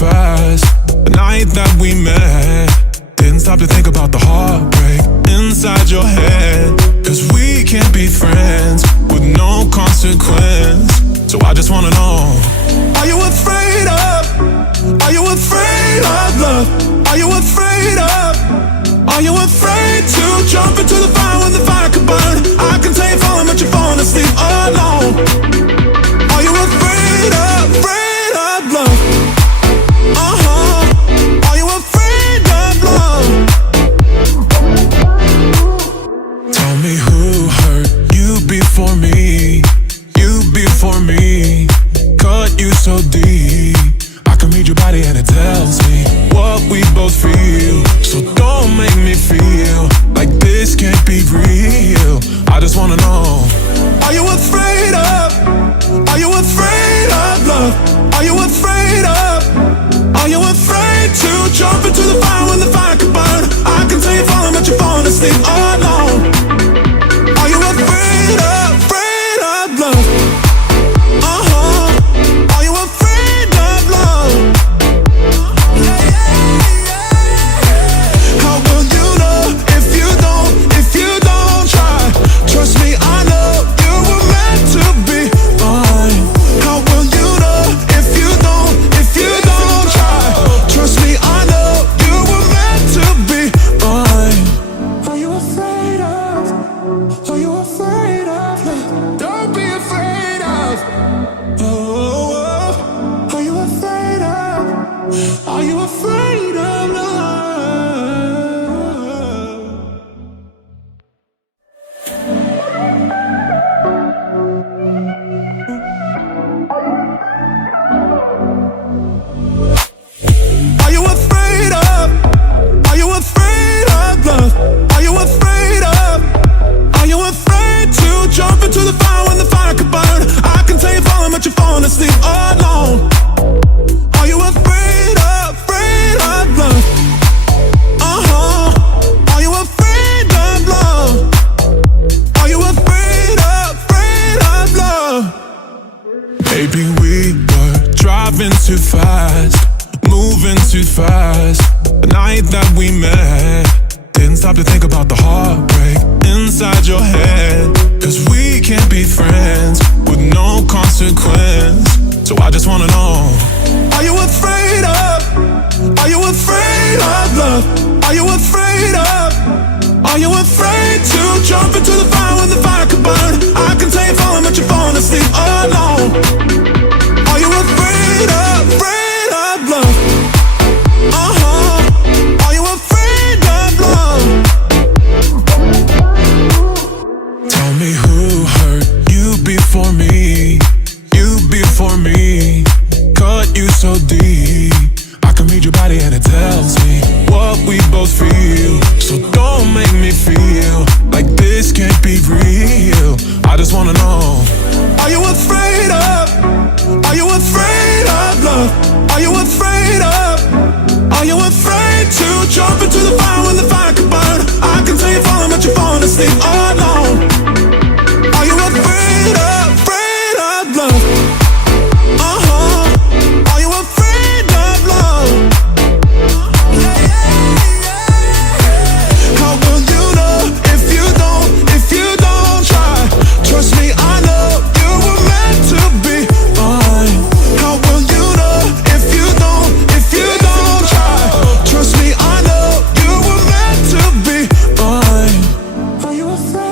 fast. The night that we met, didn't stop to think about the heartbreak inside your head. Cause we can't be friends with no consequence. So I just wanna know, are you afraid of? Are you afraid of love? Are you afraid of? Are you afraid to jump into the fire when the fire could burn? I can tell you falling, but you're falling asleep alone. Are you afraid of love? Are you afraid of love? Tell me who hurt you before me. You before me. Cut you so deep. I can read your body and it tells me what we both feel. So don't make me feel like this can't be real. I just wanna know, are you afraid of? Are you afraid of love? Are you afraid of? Are you afraid to jump into the fire when the fire could burn? I can tell you falling, but you're falling asleep alone. Are you afraid of love? Are you afraid of love? How will you know if you don't try? Trust me, I know you were meant to be mine. How will you know if you don't try? Trust me, I know you were meant to be mine. Are you afraid of? Are you afraid of love? Don't be afraid of. Oh, are you afraid of? Are you afraid of love? Are you afraid of? Are you afraid of love? Are you afraid of? Are you afraid to jump into the fire when the fire could burn? I can tell you falling, but you're falling asleep alone. Are you afraid of love? Are you afraid of love? Are you afraid of love? Maybe we were driving too fast, moving too fast. The night that we met, didn't stop to think about the heartbreak inside your head. Cause we can't be friends with no consequence. So I just wanna know, are you afraid of? Are you afraid of love? Are you afraid of? Are you afraid to jump into the fire when the fire could burn? I can tell you falling, but you're falling asleep alone. Are you afraid of love? Are you afraid of love? Tell me who hurt you before me. You before me. Cut you so deep. I can read your body and it tells me what we both feel. So don't make me feel like this can't be real. I just wanna know, are you afraid of? Are you afraid of love? Are you afraid of? Are you afraid to jump into the fire when the fire could burn? I can tell you falling, but you're falling asleep alone. Are you afraid of love? Are you afraid of love? How will you know if you don't try? Trust me, I know you were meant to be mine. How will you know if you don't try? Trust me, I know you were meant to be mine. Are you afraid?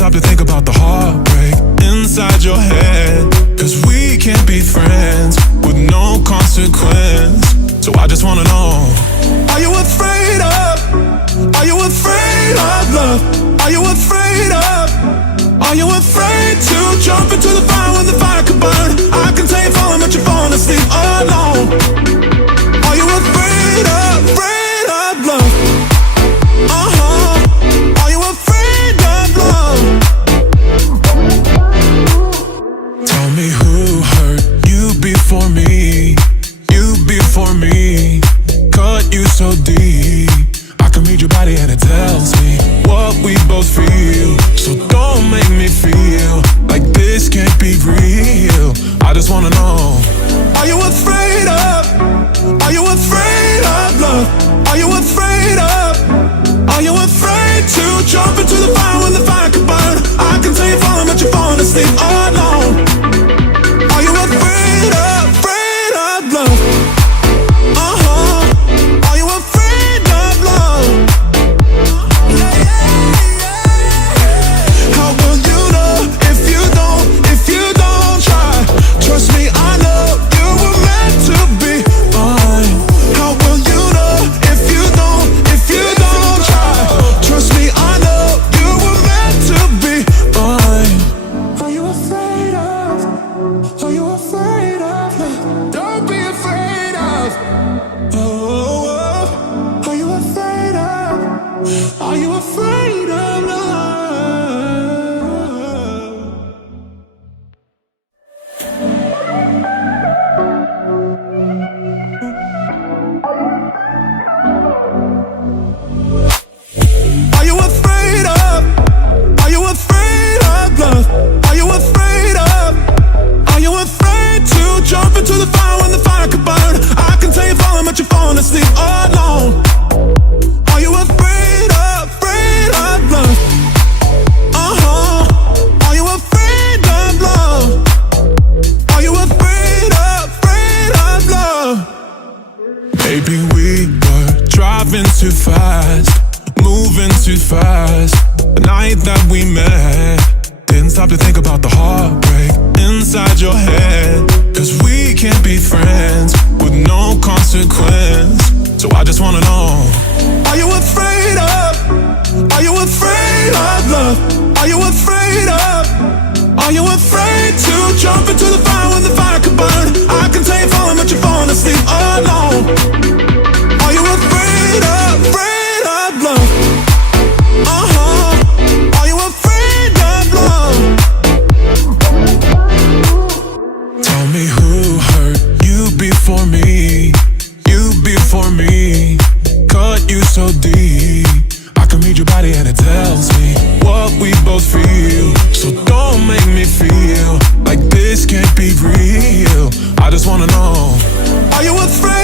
stop to think about the heartbreak inside your head. Cause we can't be friends with no consequence. So I just wanna know, are you afraid of? Are you afraid of love? Are you afraid of? Are you afraid to jump into the fire when the fire could burn? I can tell you're falling, but you're falling asleep alone. Are you afraid of love? Are you afraid of love? Tell me who hurt you before me. You before me. Cut you so deep. I can read your body and it tells me what we both feel. So don't make me feel like this can't be real. I just wanna know, are you afraid of? Are you afraid of love? Are you afraid of? Are you afraid to jump into the fire when the fire could burn? I can tell you're falling, but you're falling asleep alone. Are you afraid of love? Are you afraid of love? How will you know if you don't try? Trust me, I know you were meant to be mine. How will you know if you don't try? Trust me, I know you were meant to be mine. Are you afraid of? Are you afraid of love? Don't be afraid of. Oh, are you afraid of? Are you afraid of love? Are you afraid of? Are you afraid of love? Are you afraid of? Are you afraid to jump into the fire when the fire could burn? I can tell you're falling, but you're falling asleep alone. Are you afraid of love? Are you afraid of love? Are you afraid of love? Maybe we were driving too fast, moving too fast. The night that we met, didn't stop to think about the heartbreak inside your head. Cause we can't be friends with no consequence. So I just wanna know, are you afraid of? Are you afraid of love? Are you afraid of? Are you afraid to jump into the fire when the fire could burn? I can tell you're falling, but you're falling asleep alone. Are you afraid of love? Are you afraid of love? Tell me who hurt you before me. You before me. Cut you so deep. I can read your body and it tells me what we both feel. So don't make me feel like this can't be real. I just wanna know, are you afraid?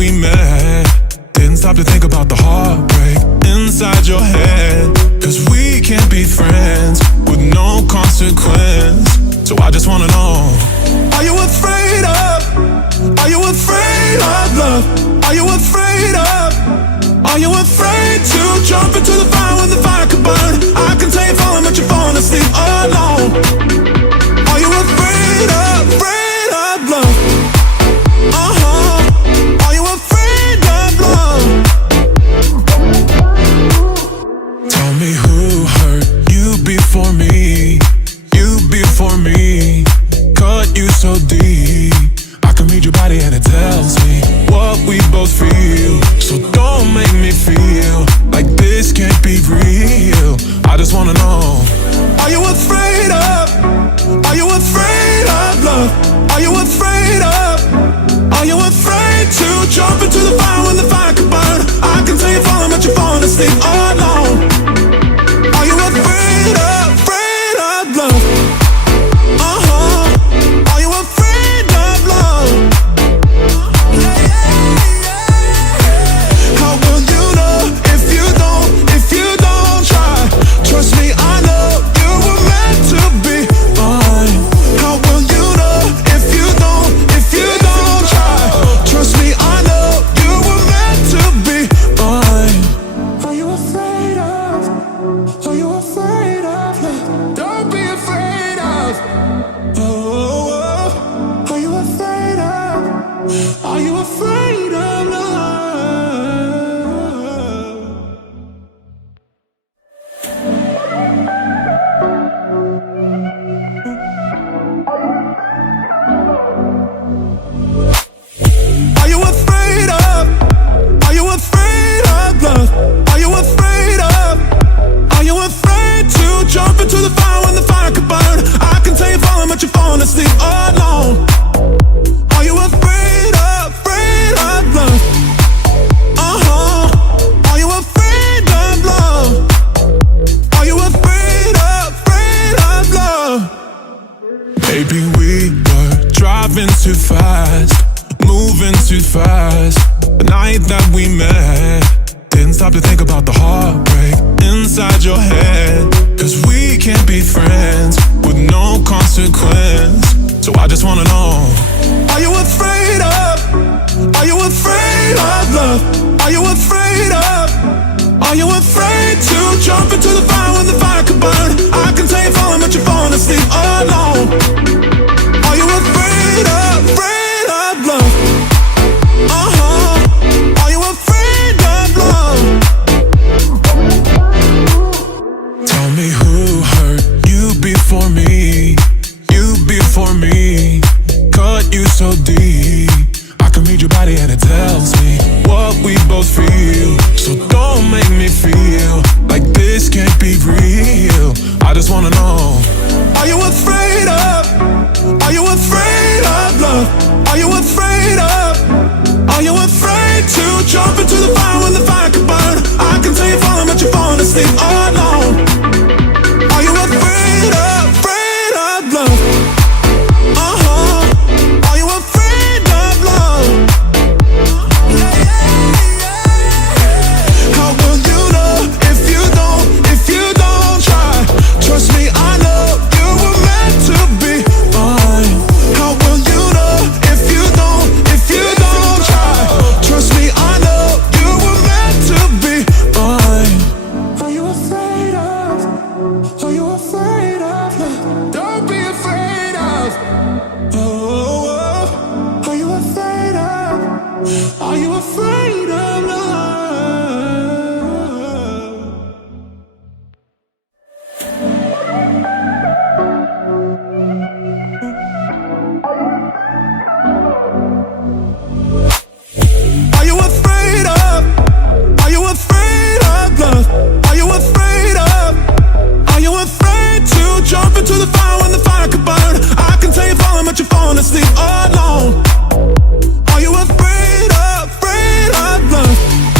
we met, didn't stop to think about the heartbreak inside your head. Cause we can't be friends with no consequence. So I just wanna know, are you afraid of? Are you afraid of love? Are you afraid of? Are you afraid to jump into the fire when the fire could burn? I can tell you're falling, but you're falling asleep alone. Are you afraid of love? Are you afraid of love? Tell me who hurt you before me. You before me. Cut you so deep. I can read your body and it tells me what we both feel. So don't make me feel like this can't be real. I just wanna know, are you afraid of? Are you afraid of love? Are you afraid of? Are you afraid to jump into the fire when the fire could burn? I can tell you're falling, but you're falling asleep alone. Are you afraid of love? Are you afraid of love? How will you know if you don't try? Trust me, I know you were meant to be mine. How will you know if you don't try? Trust me, I know you were meant to be mine. Are you afraid of? Are you afraid of love? Don't be afraid of. Oh, are you afraid of? Are you afraid of love? Are you afraid of? Are you afraid of love? Are you afraid of? Are you afraid to jump into the fire when the fire could burn? I can tell you're falling, but you're falling asleep alone. Are you afraid of love? Are you afraid of love? Are you afraid of love? Maybe we were driving too fast, moving too fast. The night that we met, didn't stop to think about the heartbreak inside your head. Cause we can't be friends with no consequence. So I just wanna know, are you afraid of? Are you afraid of love? Are you afraid of? Are you afraid to jump into the fire when the fire could burn? I can tell you're falling, but you're falling asleep alone. Are you afraid of love? Are you afraid of love? Tell me who hurt you before me. You before me. Cut you so deep. I can read your body and it tells me what we both feel. So don't make me feel like this can't be real. I just wanna know, are you afraid of? Are you afraid of love? Are you afraid of? Are you afraid to jump into the fire when the fire could burn? I can tell you're falling, but you're falling asleep alone. Are you afraid of love? Are you afraid of love? How will you know if you don't try? Trust me, I know you were meant to be mine. How will you know if you don't try? Trust me, I know you were meant to be mine. Are you afraid of? Are you afraid of love? Don't be afraid of. Oh, are you afraid of? Are you afraid of love? Are you afraid of? Are you afraid of love? Are you afraid of? Are you afraid to jump into the fire when the fire could burn? I can tell you're falling, but you're falling asleep alone. Are you afraid of love?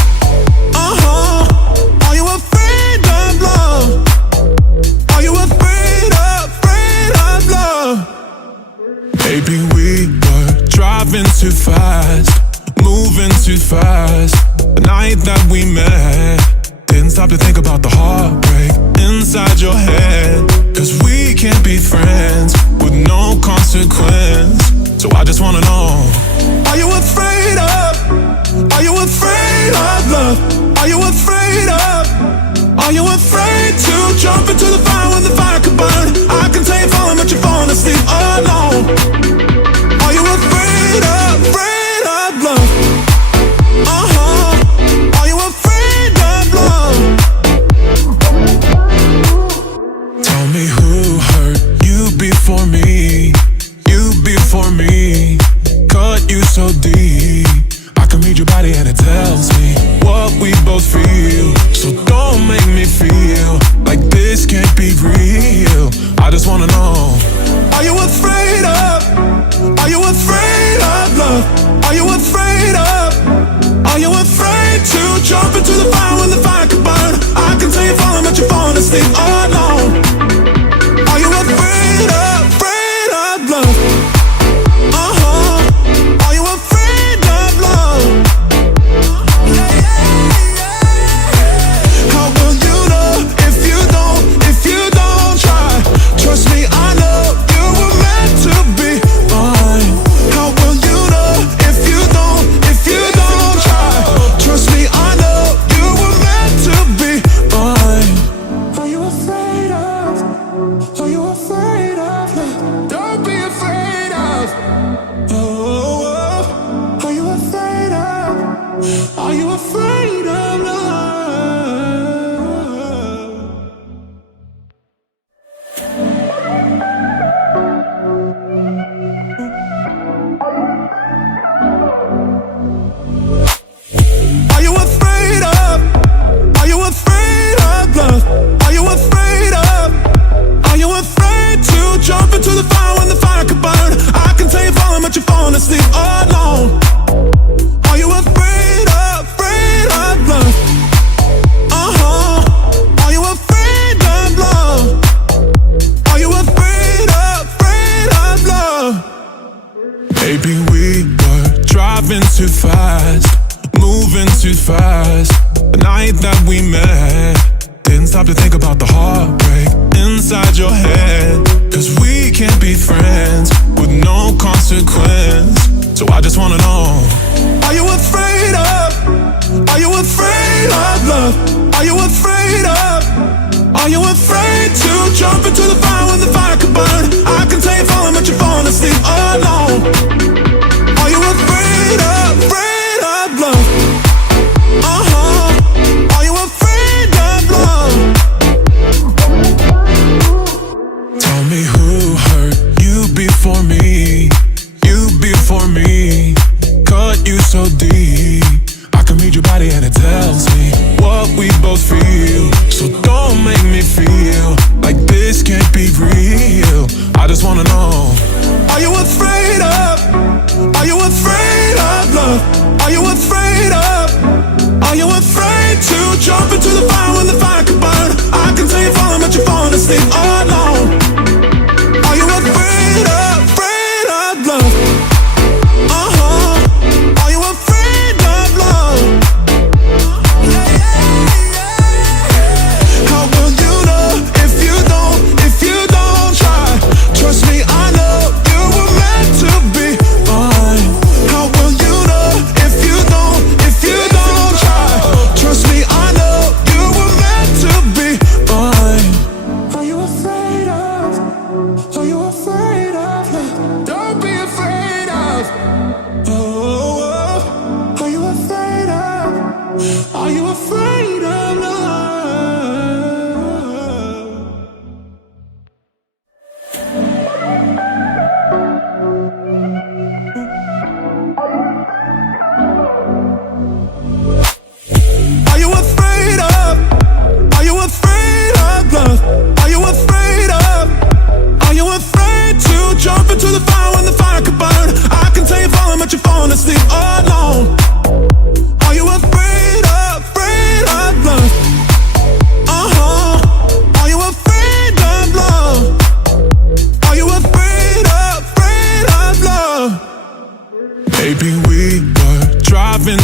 too fast. The night that we met, didn't stop to think about the heartbreak inside your head. Cause we can't be friends with no consequence. So I just wanna know, are you afraid of? Are you afraid of love? Are you afraid of? Are you afraid to jump into the fire when the fire could burn? I can tell you're falling, but you're falling asleep alone. Are you afraid of love? Are you afraid of love? Tell me who hurt you before me. You before me. Cut you so deep. I can read your body and it tells me what we both feel. So don't make me feel like this can't be real. I just wanna know, are you afraid of? Are you afraid of love? Are you afraid of? Are you afraid to jump into the fire when the fire could burn? I can tell you're falling, but you're falling asleep alone. Are you afraid of love? Are you afraid of love? How will you know if you don't try? Trust me, I know you were meant to be mine. How will you know if you don't try? Trust me, I know you were meant to be mine. Are you afraid of? Are you afraid of love? Don't be afraid of. Oh, are you afraid of? Are you afraid of love? Are you afraid of? Are you afraid of love? Are you afraid of? Are you afraid to jump into the fire when the fire could burn? I can tell you're falling, but you're falling asleep alone. Are you afraid of love? Are you afraid of love? Are you afraid of love? Maybe we were driving too fast, moving too fast. The night that we met, didn't stop to think about the heartbreak inside your head. Cause we can't be friends with no consequence. So I just wanna know, are you afraid of? Are you afraid of love? Are you afraid of? Are you afraid to jump into the fire when the fire could burn? I can tell you're falling, but you're falling asleep alone. Are you afraid of love? Are you afraid of love? Tell me who hurt you before me. You before me. Cut you so deep. I can read your body and it tells me what we both feel. So don't make me feel like this can't be real. I just wanna know, are you afraid of? Are you afraid of love? Are you afraid of? Are you afraid to jump into the fire when the fire could burn? I can tell you're falling, but you're falling asleep alone. Are you afraid of love? Are you afraid of love? How will you know if you don't try? Trust me, I know you were meant to be mine. How will you know if you don't try? Trust me, I know you were meant to be mine. Are you afraid of? Are you afraid of love? Don't be afraid of. Oh, are you afraid of? Are you afraid of love? Are you afraid of? Are you afraid of love? Are you afraid of? Are you afraid to jump into the fire when the fire could burn? I can tell you're falling, but you're falling asleep alone. Are you afraid of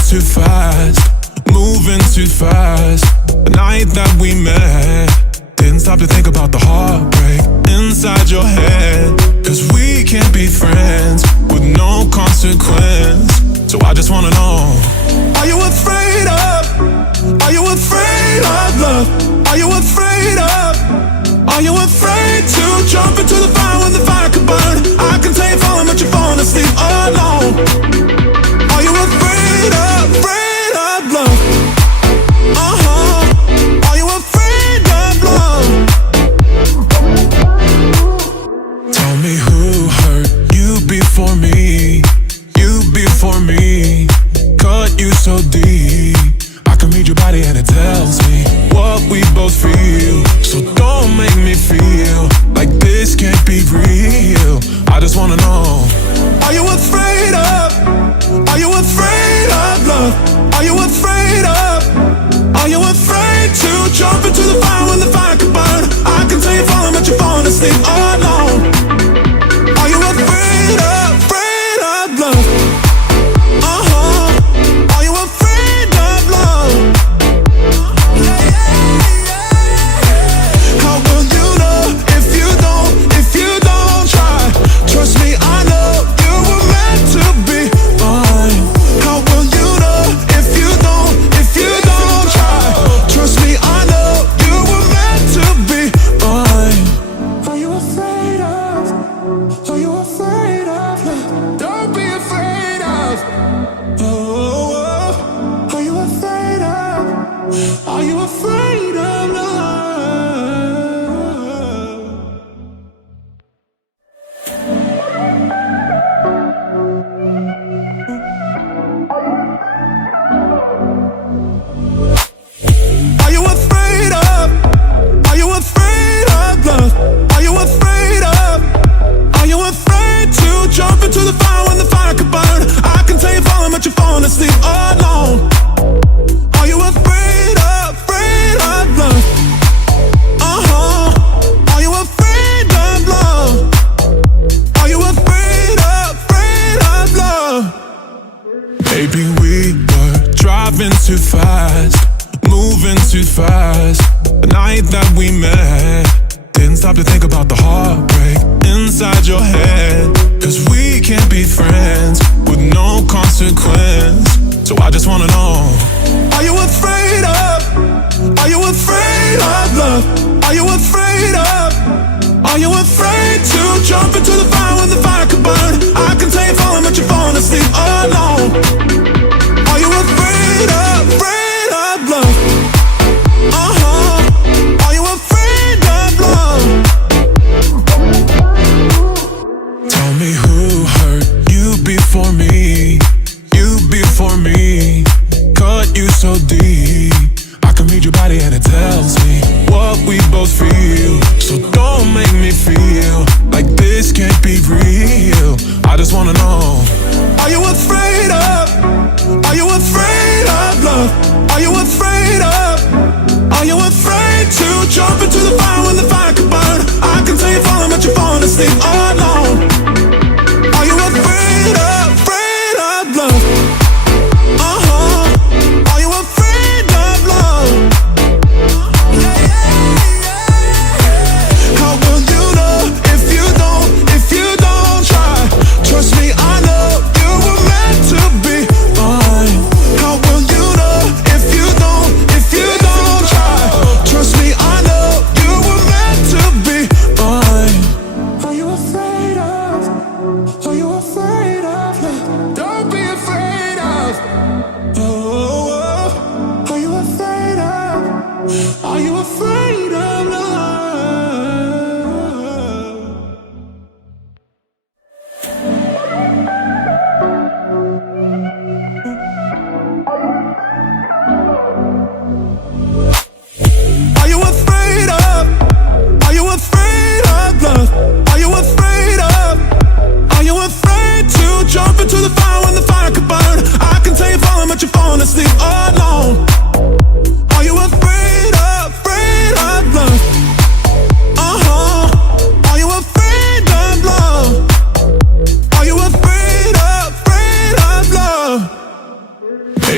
too fast, moving too fast. The night that we met, didn't stop to think about the heartbreak inside your head. Cause we can't be friends with no consequence. So I just wanna know, are you afraid of? Are you afraid of love? Are you afraid of? Are you afraid to jump into the fire when the fire could burn? I can tell you're falling, but you're falling asleep alone. Are you afraid of love? Are you afraid of love? Tell me who hurt you before me. You before me. Cut you so deep. I can read your body and it tells me what we both feel. So don't make me feel like this can't be real. I just wanna know, are you afraid of? Are you afraid of love? Are you afraid of? Are you afraid to jump into the fire when the fire could burn? I can tell you're falling, but you're falling asleep alone. Are you afraid of love? Are you afraid of love? How will you know if you don't try? Trust me, I know you were meant to be mine. How will you know if you don't try? Trust me, I know you were meant to be mine. Are you afraid of? Are you afraid of love? Don't be afraid of. Oh, are you afraid of? Are you afraid of love? Are you afraid of? Are you afraid of love? Are you afraid of? Are you afraid to jump into the fire when the fire could burn? I can tell you're falling, but you're falling asleep alone. Are you afraid of love? Are you afraid of love? Are you afraid of love? Maybe we were driving too fast, moving too fast. The night that we met, didn't stop to think about the heartbreak inside your head. Cause we can't be friends with no consequence. So I just wanna know, are you afraid of? Are you afraid of love? Are you afraid of? Are you afraid to jump into the fire when the fire could burn? I can tell you're falling, but you're falling asleep alone. Are you afraid of love? Are you afraid of love? Tell me who hurt you before me. You before me. Cut you so deep. I can read your body and it tells me what we both feel. So don't make me feel like this can't be real. I just wanna know, are you afraid of? Are you afraid of love? Are you afraid of? Are you afraid to jump into the fire when the fire could burn? I can tell you're falling, but you're falling asleep alone. Are you afraid of love? Are you afraid of love? How will you know if you don't try? Trust me, I know you were meant to be mine. How will you know if you don't try? Trust me, I know you were meant to be mine. Are you afraid?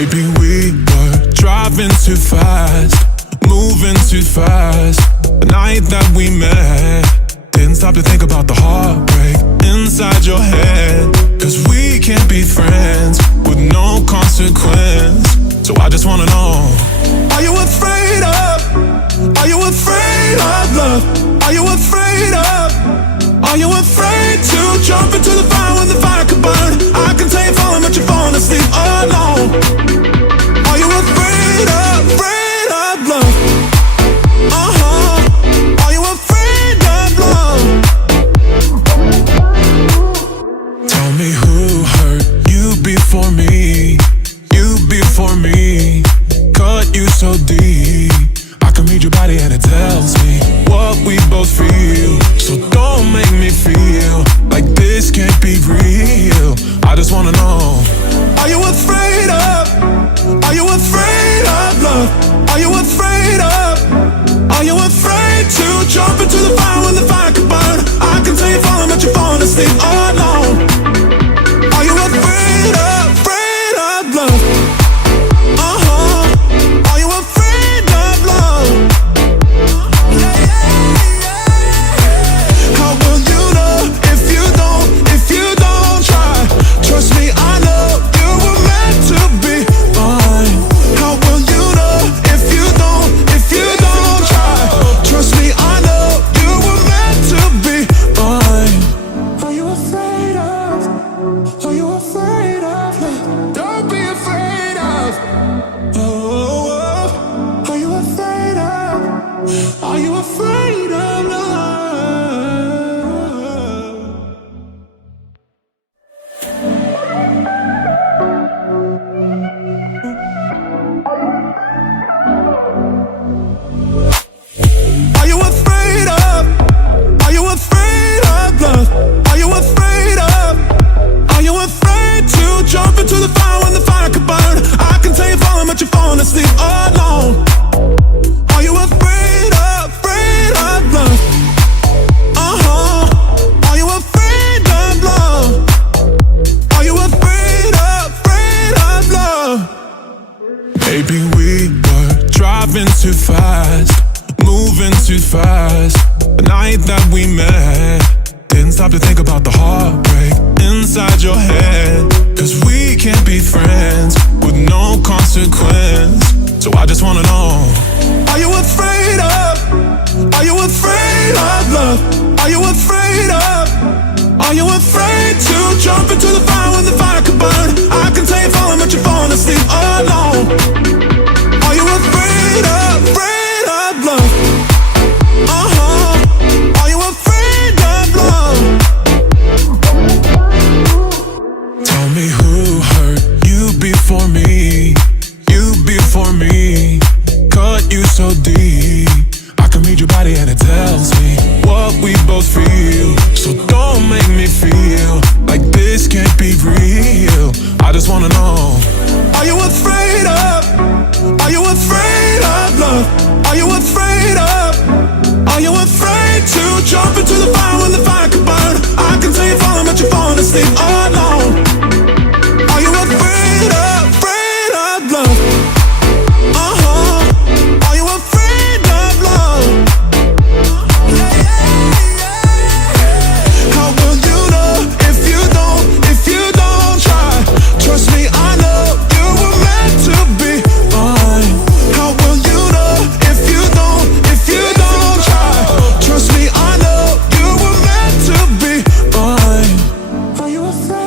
Maybe we were driving too fast, moving too fast. The night that we met, didn't stop to think about the heartbreak inside your head. Cause we can't be friends with no consequence. So I just wanna know, are you afraid of? Are you afraid of love? Are you afraid of? Are you afraid to jump into the fire when the fire could burn? I can tell you're falling, but you're falling asleep alone. Are you afraid of love? Are you afraid of love? Tell me who hurt you before me, you before me. Cut you so deep, I can read your body and it tells me what we both feel. So don't make me feel like this can't be real. I just wanna know, are you afraid of? Are you afraid of love? Are you afraid of? Are you afraid to jump into the fire when the fire could burn? I can tell you're falling, but you're falling asleep alone. Are you afraid of love? Are you afraid of love? How will you know if you don't try? Trust me, I know you were meant to be mine. How will you know if you don't try? Trust me, I know you were meant to be mine. Are you afraid of? Are you afraid of love? Don't be afraid of. Oh, are you afraid of? Are you afraid of love? Are you afraid of? Are you afraid of love? Are you afraid of? Are you afraid to jump into the fire when the fire could burn? I can tell you're falling, but you're falling asleep alone. Are you afraid of love? Are you afraid of love? Are you afraid of love? Maybe we were driving too fast, moving too fast. The night that we met, didn't stop to think about the heartbreak inside your head. Cause we can't be friends with no consequence. So I just wanna know, are you afraid of? Are you afraid of love? Are you afraid of? Are you afraid to jump into the fire when the fire could burn? I can tell you're falling, but you're falling asleep alone. Are you afraid of love? Are you afraid of love? Tell me who hurt you before me, you before me. Cut you so deep, I can read your body and it tells me what we both feel. So don't make me feel like this can't be real. I just wanna know, are you afraid of? Are you afraid of love? Are you afraid of? Are you afraid to jump into the fire when the fire could burn? I can tell you're falling, but you're falling asleep alone. Are you afraid of love? Are you afraid of love? How will you know if you don't try? Trust me, I know you were meant to be mine. How will you know if you don't try? Trust me, I know you were meant to be mine. Are you afraid?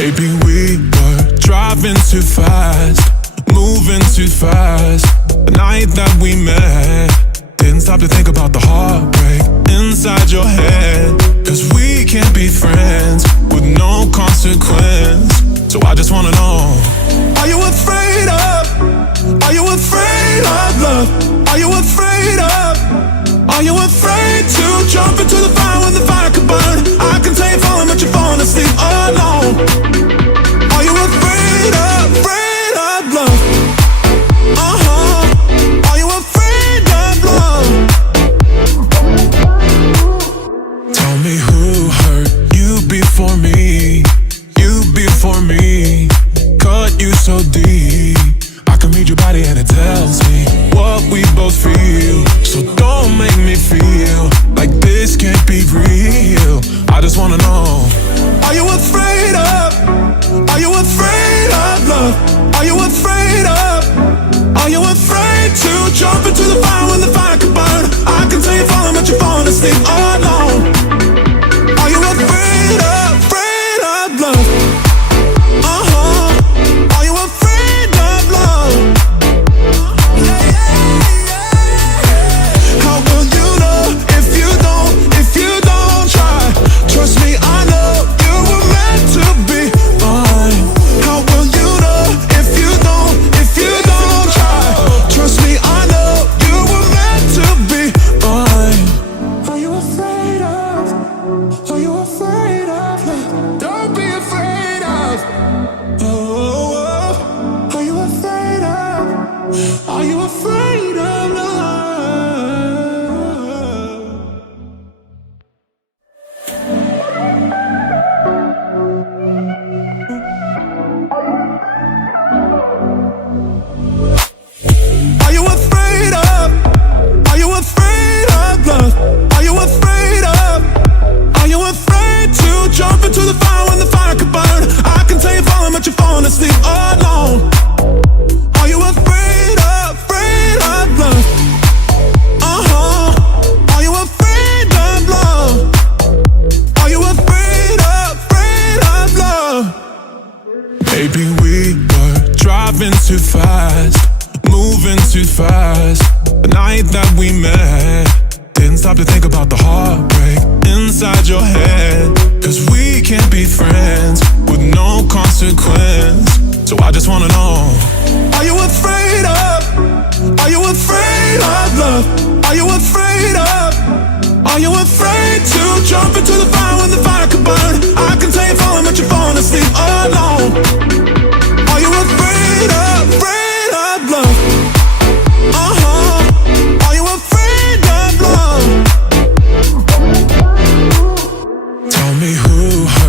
Maybe we were driving too fast, moving too fast. The night that we met, didn't stop to think about the heartbreak inside your head. Cause we can't be friends with no consequence. So I just wanna know, are you afraid of? Are you afraid of love? Are you afraid of? Are you afraid to jump into the fire when the fire could burn? I can tell you're falling, but you're falling asleep alone. Are you afraid of love? Are you afraid of love? Tell me who hurt you before me. You before me. Cut you so deep. I can read your body and it tells me what we both feel. So don't make me feel like this can't be real. I just wanna know, are you afraid of? Are you afraid of love? Are you afraid of? Are you afraid to jump into the fire when the fire could burn? I can tell you're falling, but you're falling asleep alone. Are you afraid of love? Are you afraid of love? How will you know if you don't try? Trust me, I know you were meant to be mine. How will you know if you don't try? Trust me, I know you were meant to be mine. Are you afraid of? Are you afraid of love? Don't be afraid of. Oh, are you afraid of? Are you afraid of love? Are you afraid of? Are you afraid of love? Are you afraid of? Are you afraid to jump into the fire when the fire could burn? I can tell you're falling, but you're falling asleep alone. Are you afraid of love? Are you afraid of love? Are you afraid of love? Maybe we were driving too fast, moving too fast. The night that we met, didn't stop to think about the heartbreak inside your head. Cause we can't be friends with no consequence. So I just wanna know, are you afraid of? Are you afraid of love? Are you afraid of? Are you afraid to jump into the fire when the fire could burn? I can tell you're falling, but you're falling asleep alone. Are you afraid of love? Are you afraid of love? Tell me who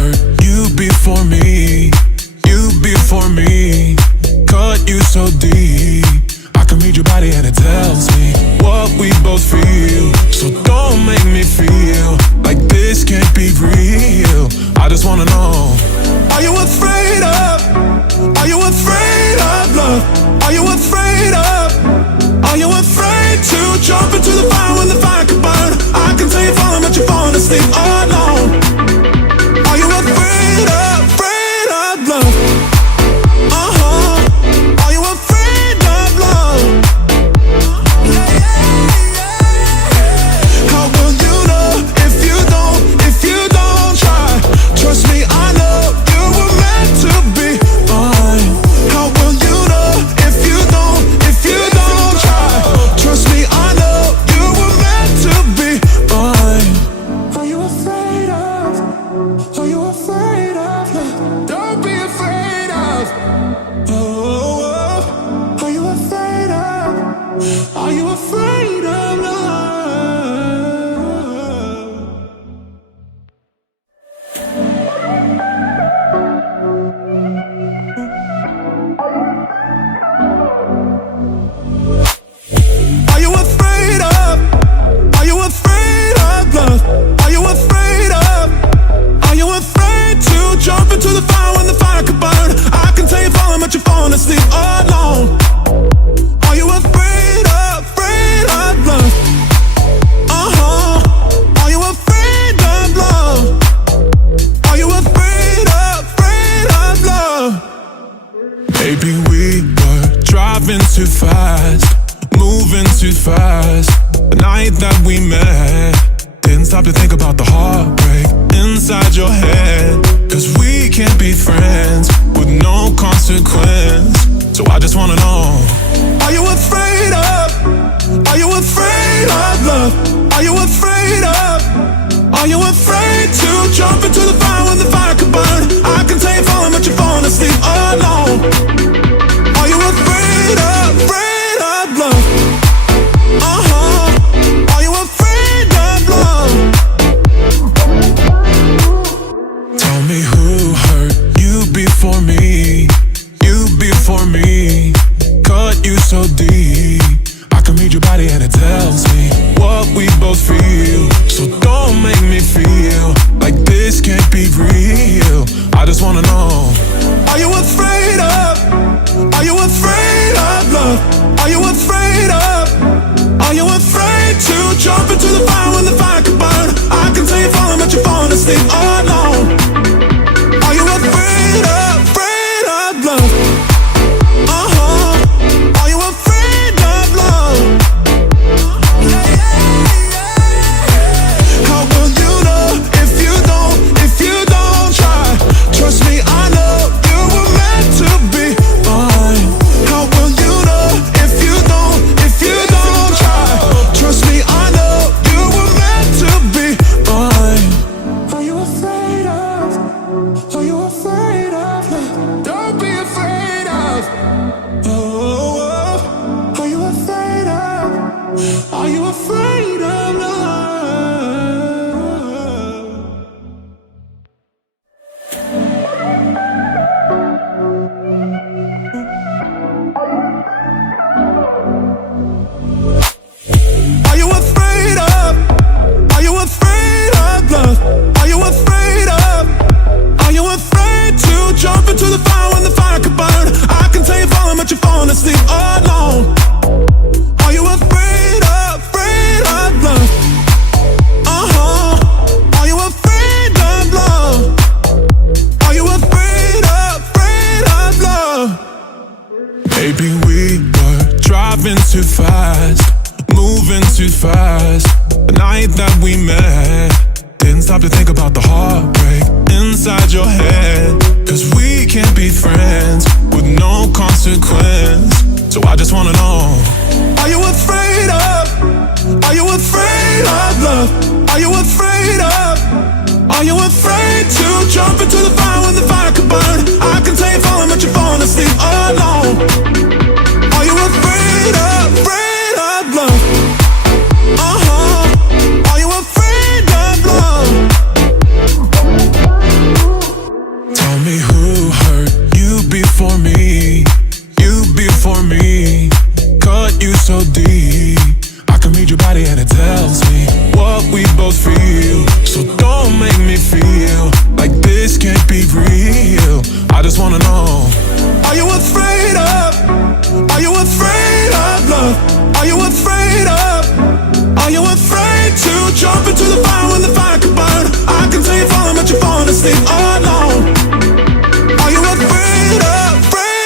too fast. The night that we met, didn't stop to think about the heartbreak inside your head. Cause we can't be friends with no consequence. So I just wanna know, are you afraid of? Are you afraid of love? Are you afraid of? Are you afraid to jump into the fire when the fire could burn? I can tell you're falling, but you're falling asleep alone. Are you afraid of love? Are you afraid of love? Tell me who hurt you before me. You before me. Cut you so deep. I can read your body and it tells me what we both feel. So don't make me feel like this can't be real. I just wanna know, are you afraid of? Are you afraid of love? Are you afraid of? Are you afraid to jump into the fire when the fire could burn? I can tell you're falling, but you're falling asleep alone. Are you afraid of love? Are you afraid of love? How will you know if you don't try? Trust me, I know you were meant to be mine. How will you know if you don't try? Trust me, I know you were meant to be mine. Are you afraid of? Are you afraid of love? Don't be afraid of. Oh, are you afraid of? Are you afraid of love? Are you afraid of? Are you afraid of love? Are you afraid of? Are you afraid to jump into the fire when the fire could burn? I can tell you're falling, but you're falling asleep alone. Are you afraid of love? Are you afraid of love? Are you afraid of love? Maybe we were driving too fast, moving too fast. The night that we met, didn't stop to think about the heartbreak inside your head. Cause we can't be friends with no consequence. So I just wanna know, are you afraid of? Are you afraid of love? Are you afraid of? Are you afraid to jump into the fire when the fire could burn? I can tell you're falling, but you're falling asleep alone. Are you afraid of love? Are you afraid of love? Tell me who hurt you before me. You before me. Cut you so deep. I can read your body and it tells me what we both feel. So don't make me feel like this can't be real. I just wanna know, are you afraid of? Are you afraid of love? Are you afraid of? Are you afraid to jump into the fire when the fire could burn? I can tell you're falling, but you're falling asleep alone. Are you afraid of?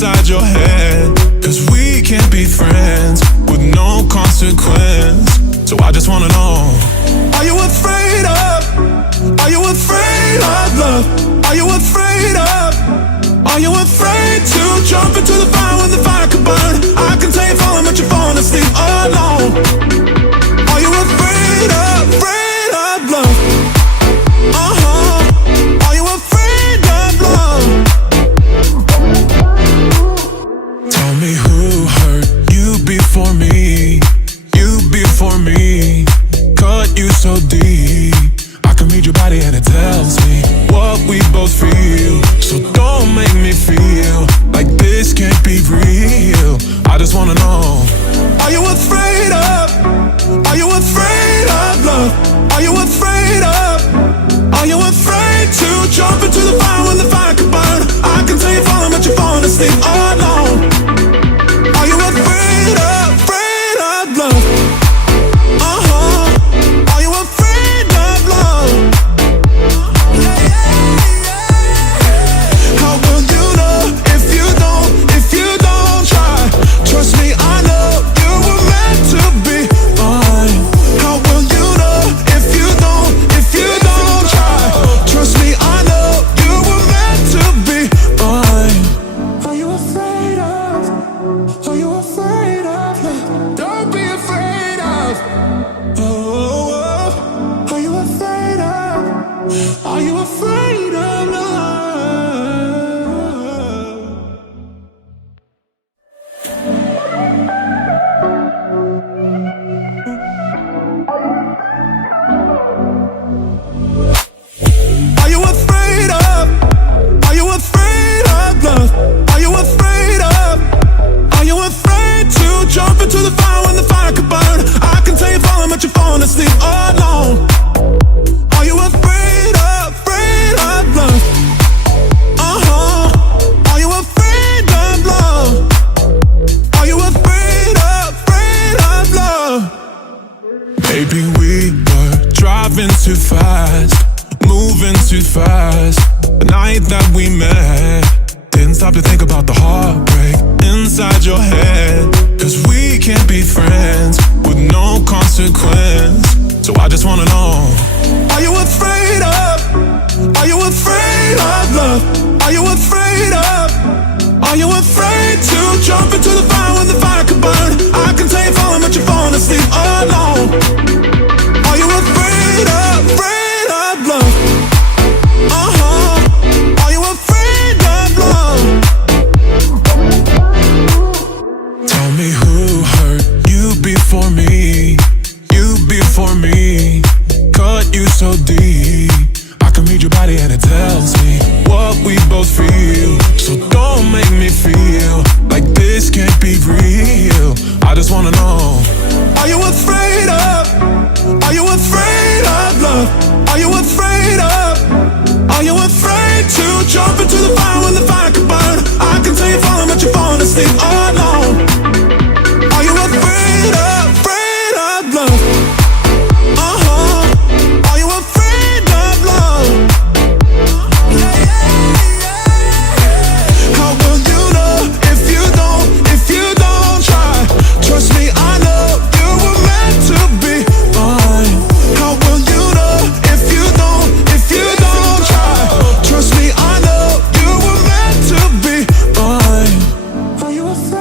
inside your head. Cause we can't be friends with no consequence. So I just wanna know, are you afraid of? Are you afraid of love? Are you afraid of? Are you afraid to jump into the fire when the fire could burn? I can tell you're falling, but you're falling asleep alone. Are you afraid of love? Are you afraid of love? Tell me who hurt you before me. You before me. Cut you so deep. I can read your body and it tells me what we both feel. So don't make me feel like this can't be real. I just wanna know, are you afraid of? Are you afraid of love? Are you afraid of? Are you afraid to jump into the fire when the fire could burn? I can tell you're falling, but you're falling asleep alone. Are you afraid of love? Are you afraid of love? How will you know if you don't try? Trust me, I know you were meant to be mine. How will you know if you don't try? Trust me, I know you were meant to be mine. Are you afraid of? Are you afraid of love? Don't be afraid of. Oh, are you afraid of? Are you afraid of love? Are you afraid of? Are you afraid of love? Are you afraid of? Are you afraid to jump into the fire when the fire could burn? I can tell you're falling, but you're falling asleep alone. Are you afraid of love? Are you afraid of love? Are you afraid of love? Maybe we were driving too fast, moving too fast. The night that we met, didn't stop to think about the heartbreak inside your head. Cause we can't be friends with no consequence. So I just wanna know, are you afraid of? Are you afraid of love? Are you afraid of? Are you afraid to jump into the fire when the fire could burn? I can tell you're falling, but you're falling asleep alone. Are you afraid of love? Are you afraid of love? Tell me who hurt you before me. You before me. Cut you so deep. I can read your body and it tells me what we both feel. So don't make me feel like this can't be real. I just wanna know, are you afraid of? Are you afraid of love? Are you afraid of? Are you afraid to jump into the fire when the fire could burn? I can tell you're falling, but you're falling asleep alone. Are you afraid of love? Are you afraid of love? How will you know if you don't try? Trust me, I know you were meant to be mine. How will you know if you don't try? Trust me, I know you were meant to be mine. Are you afraid?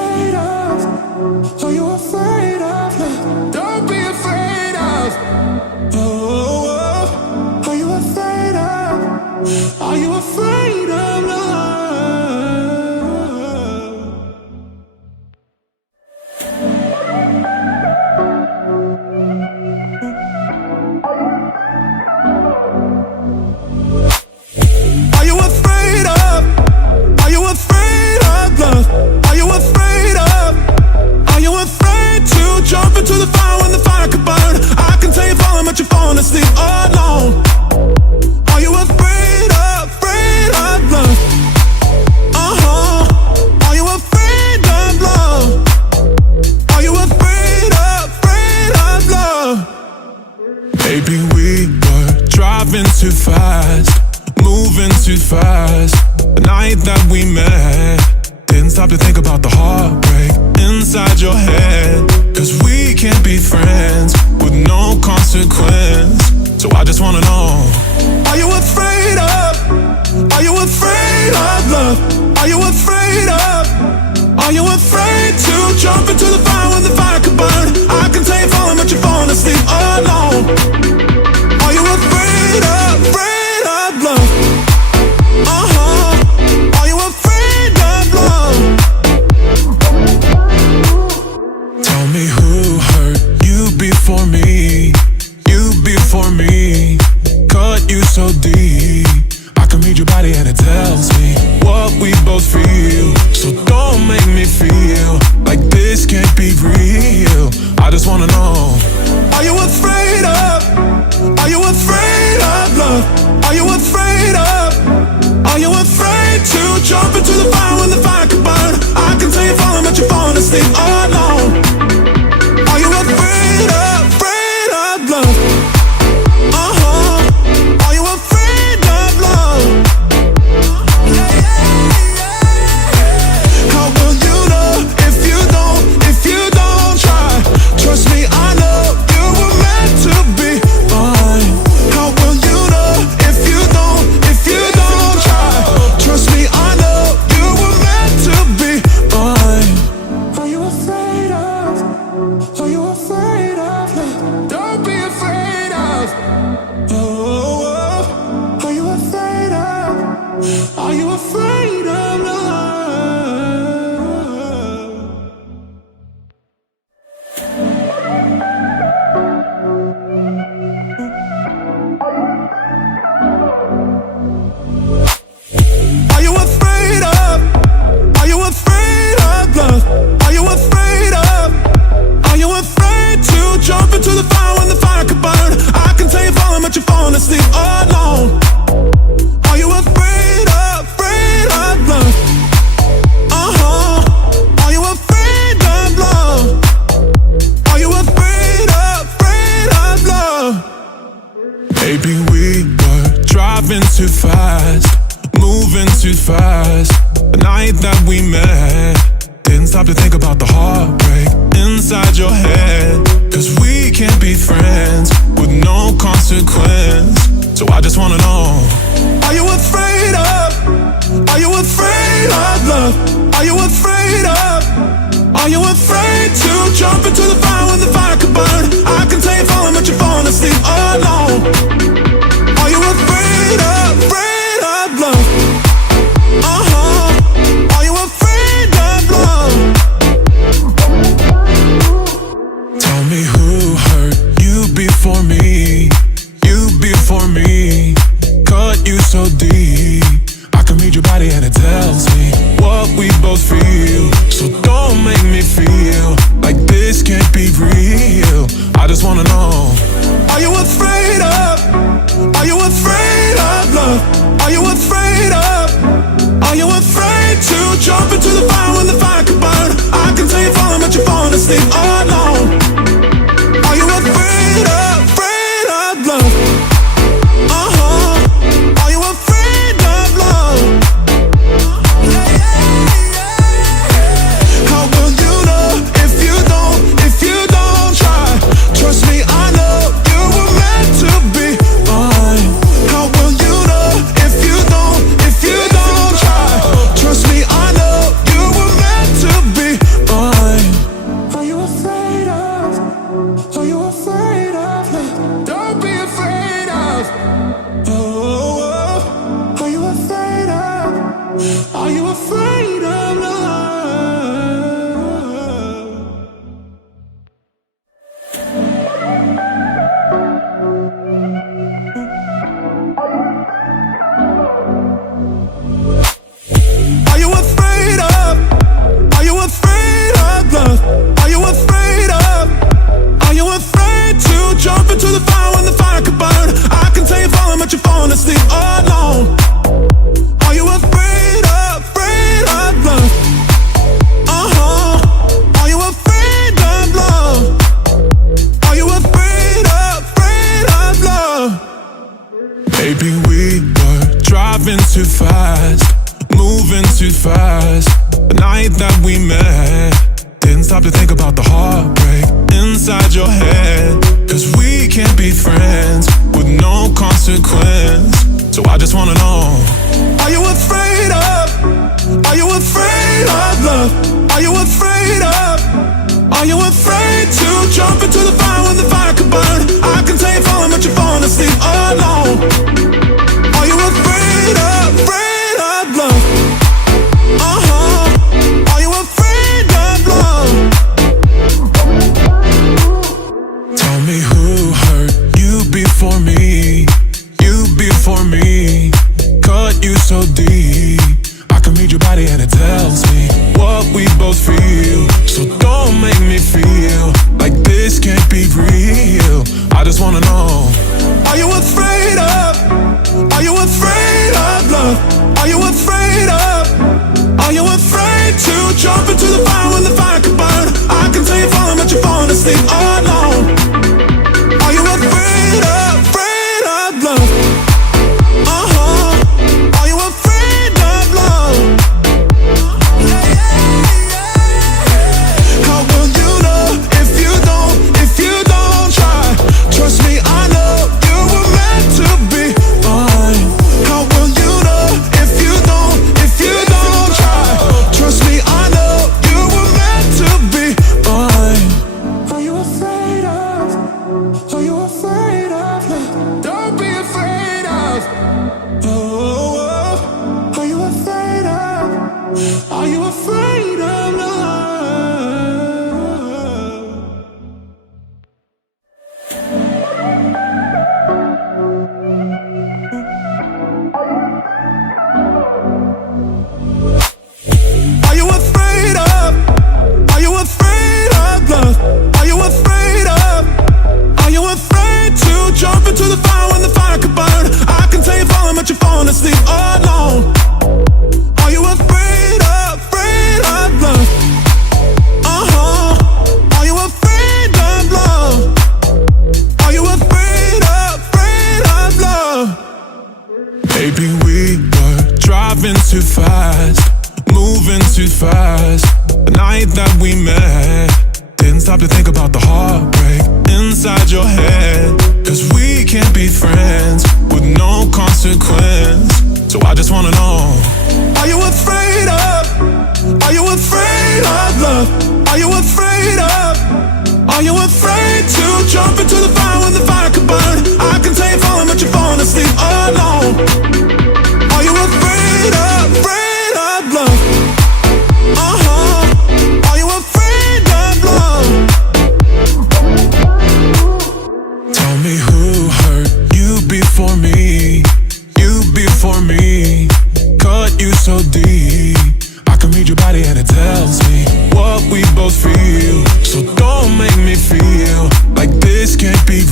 stop to think about the heartbreak inside your head. Cause we can't be friends with no consequence. So I just wanna know, are you afraid of? Are you afraid of love? Are you afraid of? Are you afraid to jump into the fire when the fire could burn? I can tell you're falling, but you're falling asleep alone. Are you afraid of love? Are you afraid of love? Tell me who hurt you before me. You before me. Cut you so deep. I can read your body and it tells me what we both feel. So don't make me feel like this can't be real. I just wanna know, are you afraid of? Are you afraid of love? Are you afraid of? Are you afraid to jump into the fire when the fire could burn? I can tell you're falling, but you're falling asleep alone. Are you afraid of love? Are you afraid of love? How will you know if you don't try? Trust me, I know you were meant to be mine. How will you know if you don't try? Trust me, I know you were meant to be mine. Are you afraid of? Are you afraid of love? Don't be afraid of. Oh, are you afraid of? Are you afraid of love? Are you afraid of? Are you afraid of love? Are you afraid of? Are you afraid to jump into the fire when the fire could burn? I can tell you're falling, but you're falling asleep alone. Are you afraid of love? Are you afraid of love? Are you afraid of love? Maybe we were driving too fast, moving too fast. The night that we met, didn't stop to think about the heartbreak inside your head. Cause we can't be friends with no consequence. So I just wanna know, are you afraid of? Are you afraid of love? Are you afraid of? Are you afraid to jump into the fire when the fire could burn? I can tell you're falling, but you're falling asleep alone. Are you afraid of love? Are you afraid of love? Tell me who hurt you before me. You before me. Cut you so deep. I can read your body and it tells me what we both feel. So don't make me feel like this can't be real. I just wanna know, are you afraid of? Are you afraid of love? Are you afraid of? Are you afraid to jump into the fire when the fire could burn? I can tell you're falling, but you're falling asleep alone. Are you afraid of love? Are you afraid of love? How will you know if you don't try? Trust me, I know you were meant to be mine. How will you know if you don't try? Trust me, I know you were meant to be mine. Are you afraid? we met. Didn't stop to think about the heartbreak inside your head. Cause we can't be friends with no consequence. So I just wanna know, are you afraid of? Are you afraid of love? Are you afraid of? Are you afraid to jump into the fire when the fire could burn? I can tell you're falling, but you're falling asleep alone. Are you afraid of love? Are you afraid of love? Tell me who hurt you before me. You before me. Cut you so deep. I can read your body and it tells me what we both feel. So don't make me feel like this can't be real. I just wanna know, are you afraid of? Are you afraid of love? Are you afraid of? Are you afraid to jump into the fire when the fire could burn? I can tell you're falling, but you're falling asleep alone. Are you afraid of love? Are you afraid of love? How will you know if you don't try? Trust me, I know you were meant to be mine. How will you know if you don't try? Trust me, I know you were meant to be mine. Are you afraid of? Are you afraid of love? Don't be afraid of. Oh, are you afraid of? Are you afraid of love? Are you afraid of? Are you afraid of love? Are you afraid of? Are you afraid to jump into the fire when the fire could burn? I can tell you're falling, but you're falling asleep alone. Are you afraid of love? Are you afraid of love? Are you afraid of love? Maybe we were driving too fast, moving too fast. The night that we met, didn't stop to think about the heartbreak inside your head. Cause we can't be friends with no consequence. So I just wanna know, are you afraid of? Are you afraid of love? Are you afraid of? Are you afraid to jump into the fire when the fire could burn? I can tell you're falling, but you're falling asleep alone. Are you afraid of love? Are you afraid of love? Tell me who hurt you before me. You before me. Cut you so deep. I can read your body and it tells me what we both feel. So don't make me feel like this can't be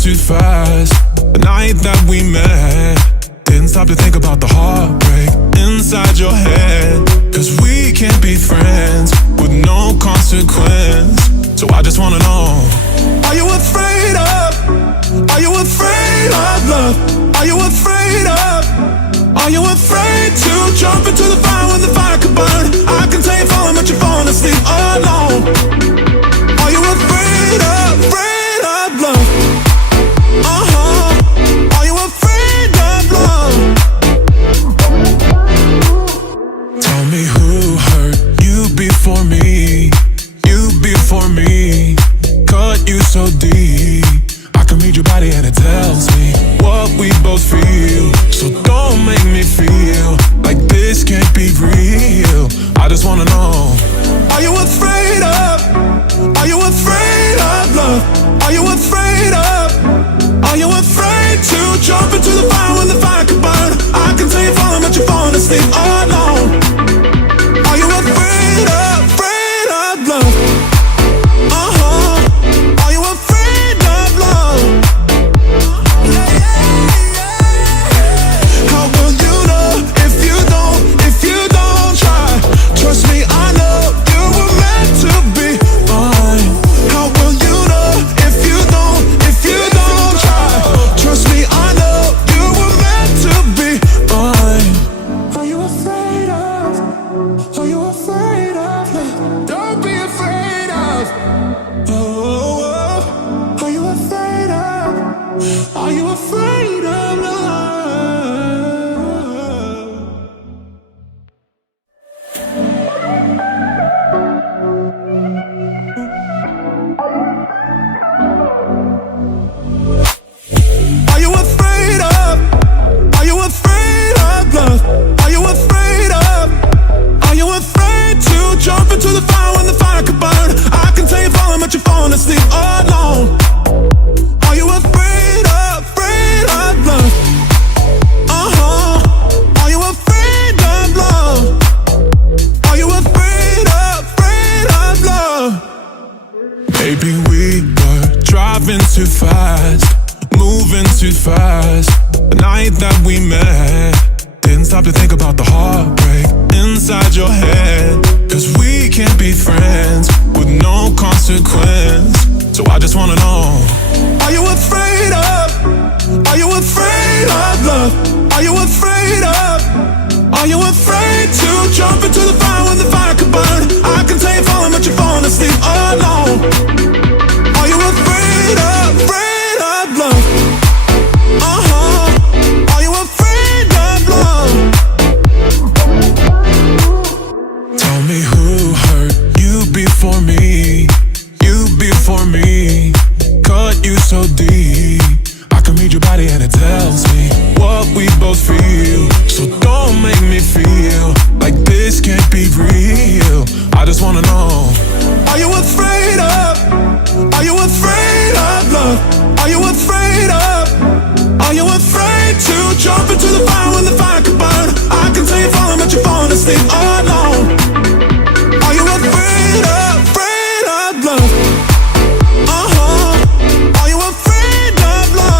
too fast. The night that we met, didn't stop to think about the heartbreak inside your head. Cause we can't be friends with no consequence. So I just wanna know, are you afraid of? Are you afraid of love? Are you afraid of? Are you afraid to jump into the fire when the fire could burn? I can tell you're falling, but you're falling asleep alone. Are you afraid of love? Are you afraid of love? Tell me who hurt you before me. You before me. Cut you so deep. I can read your body and it tells me what we both feel. So don't make me feel like this can't be real. I just wanna know, are you afraid of? Are you afraid of love? Are you afraid of? Are you afraid to jump into the fire when the fire could burn? I can tell you're falling, but you're falling asleep alone. Are you afraid of love? Are you afraid of love? How will you know if you don't try? Trust me, I know you were meant to be mine. How will you know if you don't try? Trust me, I know you were meant to be mine. Are you afraid of? Are you afraid of love? Don't be afraid of. Oh, are you afraid of? Are you afraid of love? Are you afraid of? Are you afraid of love? Are you afraid of? Are you afraid to jump into the fire when the fire could burn? I can tell you're falling, but you're falling asleep alone. Are you afraid of love? Are you afraid of love? Are you afraid of love? Maybe we were driving too fast, moving too fast. The night that we met, didn't stop to think about the heartbreak inside your head. Cause we can't be friends with no consequence. So I just wanna know, are you afraid of? Are you afraid of love? Are you afraid of? Are you afraid to jump into the fire when the fire could burn? I can tell you're falling, but you're falling asleep alone. Are you afraid of love? Are you afraid of love? Tell me who hurt you before me. You before me. Cut you so deep. I can read your body and it tells me what we both feel. So don't make me feel like this can't be real. I just wanna know, are you afraid of? Are you afraid of love? Are you afraid of? Are you afraid to jump into the fire when the fire could burn? I can tell you're falling, but you're falling asleep alone. Are you afraid of love? Are you afraid of love?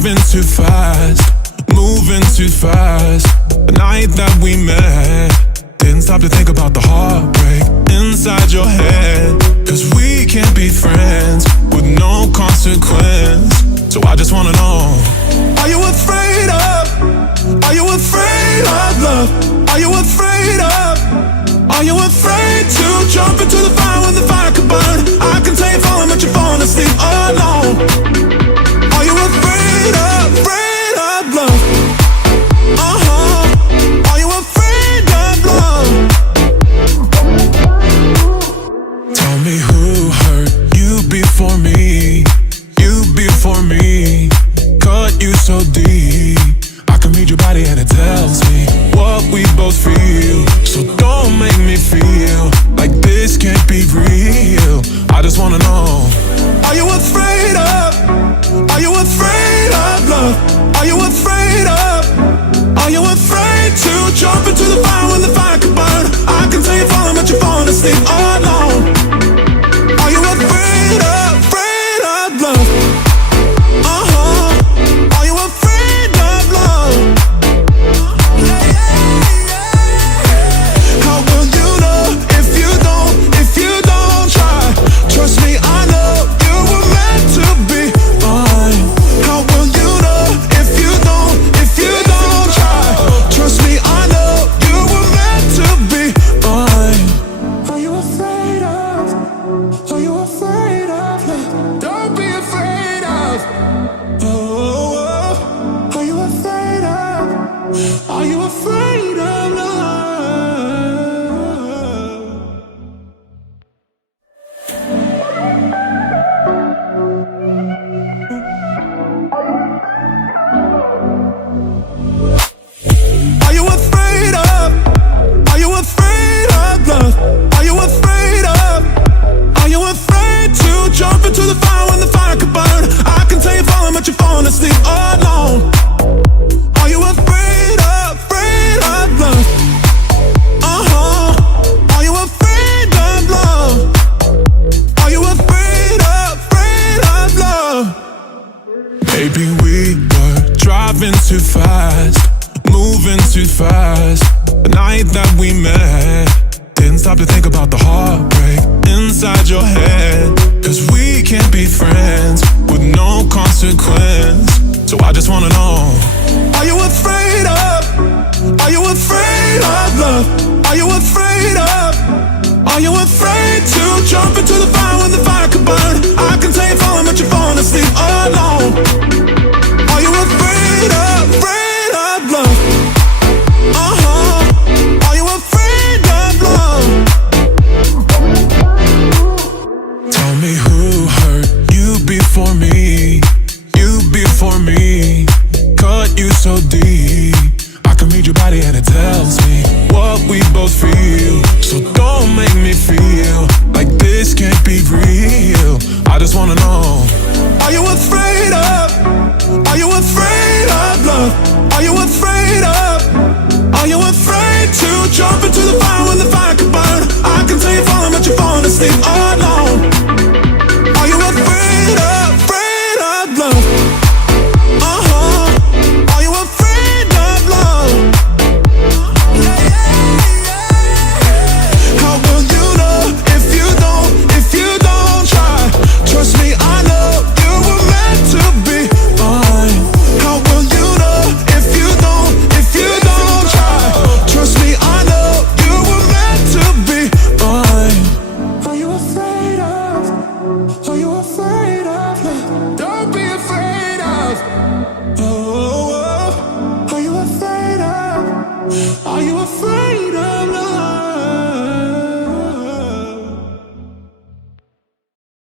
driving too fast, moving too fast. The night that we met, didn't stop to think about the heartbreak inside your head. Cause we can't be friends with no consequence. So I just wanna know, are you afraid of? Are you afraid of love? Are you afraid of? Are you afraid to jump into the fire when the fire could burn? I can tell you're falling, but you're falling asleep alone. Are you afraid of love? Are you afraid of love? Tell me who hurt you before me, you before me. Cut you so deep, I can read your body and it tells me what we both feel. So don't make me feel like this can't be real. I just wanna know, are you afraid of? Are you afraid of love? Are you afraid of? Are you afraid to jump into the fire when the fire could burn? I can tell you're falling, but you're falling asleep alone. Are you afraid of love? Are you afraid of love? How will you know if you don't try? Trust me, I know you were meant to be mine. How will you know if you don't try? Trust me, I know you were meant to be mine. Are you afraid of? Are you afraid of love? Don't be afraid of. Oh, are you afraid of? Are you afraid of love? Are you afraid of? Are you afraid of love? Are you afraid of? Are you afraid to jump into the fire when the fire could burn? I can tell you're falling, but you're falling asleep alone. Are you afraid of love? Are you afraid of love? Are you afraid of love? Maybe we were driving too fast, moving too fast. The night that we met, didn't stop to think about the heartbreak inside your head. Cause we can't be friends with no consequence. So I just wanna know, are you afraid of? Are you afraid of love? Are you afraid of? Are you afraid to jump into the fire when the fire could burn? I can tell you're falling, but you're falling asleep alone. Are you afraid of love? Are you afraid of love? Tell me who hurt you before me, you before me. Cut you so deep, I can read your body and it tells me what we both feel. So don't make me feel like this can't be real. I just wanna know, are you afraid of? Are you afraid of love? Are you afraid of? Are you afraid to jump into the fire when the fire could burn? I can tell you're falling, but you're falling asleep alone. Are you afraid of love? Are you afraid of love? How will you know if you don't try? Trust me, I know you were meant to be mine. How will you know if you don't try? Trust me, I know you were meant to be mine. Are you afraid of? Are you afraid of love? Don't be afraid of. Oh, are you afraid of? Are you afraid